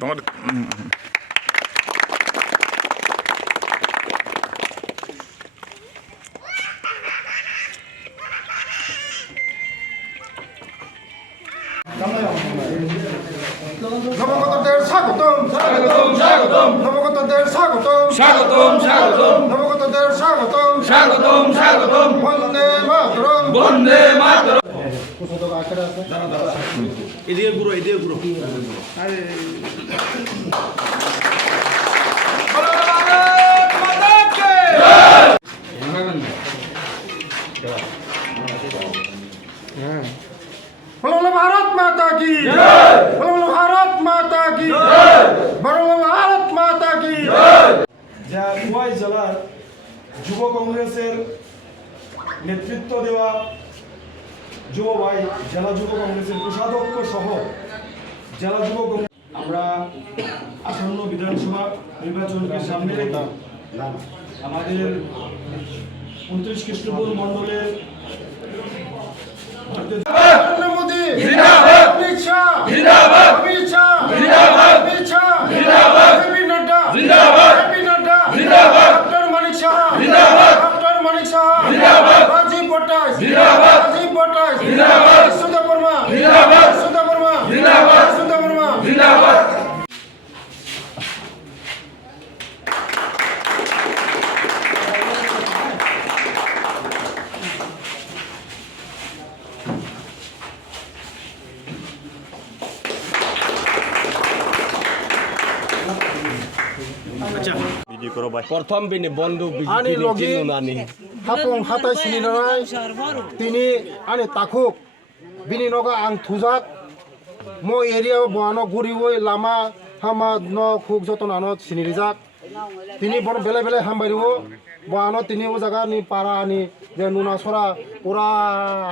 তোমার নবগতদের স্বাগতম স্বাগতম স্বাগতম নবগতদের স্বাগতম স্বাগতম স্বাগতম নবগতদের স্বাগতম স্বাগতম স্বাগতম বন্দে মাতরম বন্দে মাতরম। এদিকে ঘুরো बोलो भारत माता की बोलो भारत माता की बोलो भारत माता की যা খোয়াই জেলার যুব কংগ্রেসের নেতৃত্ব দেওয়া যুব ভাই জেলা যুব কংগ্রেসের কোষাধ্যক্ষ সহ জেলা যুব কংগ্রেস আমরা আসন্ন বিধানসভা নির্বাচনকে সামনে রেখে আমাদের 29 কৃষ্ণপুর মণ্ডলের नरेंद्र मोदी जिंदाबाद अमित शाह जिंदाबाद अमित शाह जिंदाबाद अमित शाह जिंदाबाद जेपी नड्डा जिंदाबाद जेपी नड्डा जिंदाबाद डॉक्टर मानिक शाह जिंदाबाद डॉक्टर मानिक शाह जिंदाबाद राजीव भट्टाच जिंदाबाद राजीव भट्टाच जिंदाबाद सुधा वर्मा जिंदाबाद सुधा वर्मा जिंदाबाद सुधा वर्मा जिंदाबाद। প্রথম বিনি বন্ধু Ani logi নানি hapong hatai sini nanai tini ani takuk bini noga ang thujak mo area boano guri woi lama hama no khuk joton ano sini rijak tini bon bele bele hambaiwo boano tini o jaga ni para ani je nuna sora pura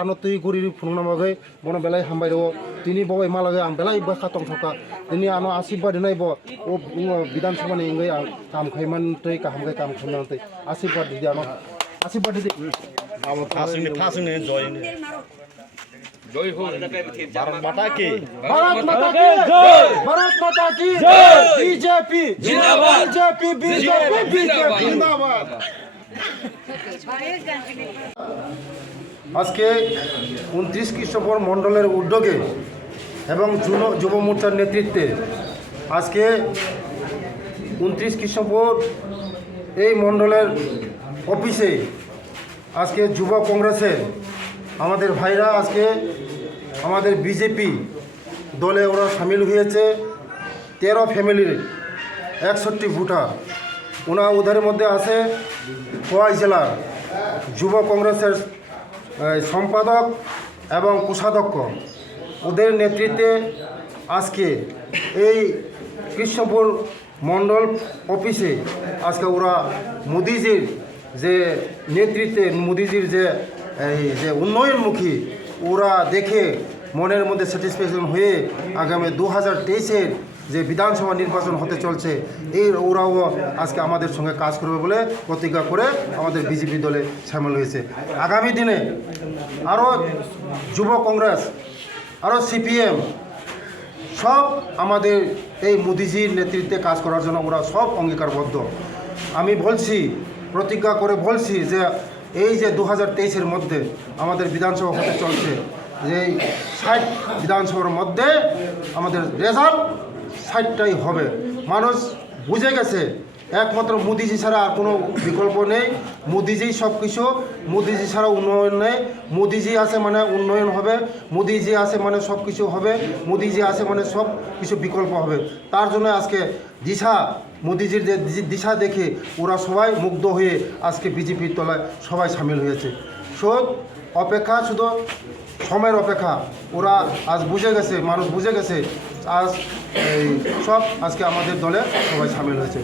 ano tui guri phunung namagai bono bele hambaiwo tini bo emalage ang belai ba khatong thoka tini ano asibad dinai bo o বিধান সভা ni ngai ang kam khaiman tei ka hamgai kam khaiman tei asibad di ano asibad di Bharat माता की जय भारत माता की जय BJP जिंदाबाद BJP BJP BJP जिंदाबाद আজকে 29 কৃষ্ণপুর মণ্ডলের উদ্যোগে এবং যুব মোর্চার নেতৃত্বে আজকে 29 কৃষ্ণপুর এই মণ্ডলের অফিসে আজকে যুব কংগ্রেসের আমাদের ভাইরা আজকে আমাদের বিজেপি দলে ওরা সামিল হয়েছে 13 ফ্যামিলির 61 ভোটার ওদের মধ্যে আছে খোয়াই জেলার যুব কংগ্রেসের সম্পাদক এবং কোষাধ্যক্ষ ওদের নেতৃত্বে আজকে এই কৃষ্ণপুর মণ্ডল অফিসে আজকে ওরা মোদিজির যে নেতৃত্বে মোদিজির যে এই যে উন্নয়নমুখী ওরা দেখে মনের মধ্যে স্যাটিসফ্যাকশন হয়ে আগামী 2023-এর যে বিধানসভা নির্বাচন হতে চলছে এই ওরাও আজকে আমাদের সঙ্গে কাজ করবে বলে প্রতিজ্ঞা করে আমাদের বিজেপি দলে সামিল হয়েছে আগামী দিনে আরও যুব কংগ্রেস আরও সিপিএম সব আমাদের এই মোদিজির নেতৃত্বে কাজ করার জন্য ওরা সব অঙ্গীকারবদ্ধ আমি বলছি প্রতিজ্ঞা করে বলছি যে এই যে 2023-এর মধ্যে আমাদের বিধানসভা হতে চলছে যে 60 বিধানসভার মধ্যে আমাদের রেজাল্ট 60টাই হবে মানুষ বুঝে গেছে একমাত্র মোদিজি ছাড়া আর কোনো বিকল্প নেই মোদিজি সব কিছু মোদিজি ছাড়া উন্নয়ন নেই মোদিজি আছে মানে উন্নয়ন হবে মোদিজি আছে মানে সব কিছু হবে মোদিজি আছে মানে সব কিছু বিকল্প হবে তার জন্য আজকে দিশা মোদিজির যে দিশা দেখে ওরা সবাই মুগ্ধ হয়ে আজকে বিজেপির তলায় সবাই সামিল হয়েছে অপেক্ষা শুধু সময়ের অপেক্ষা ওরা আজ বুঝে গেছে মানুষ বুঝে গেছে আজ এই সব আজকে আমাদের দলে সবাই সামিল হয়েছে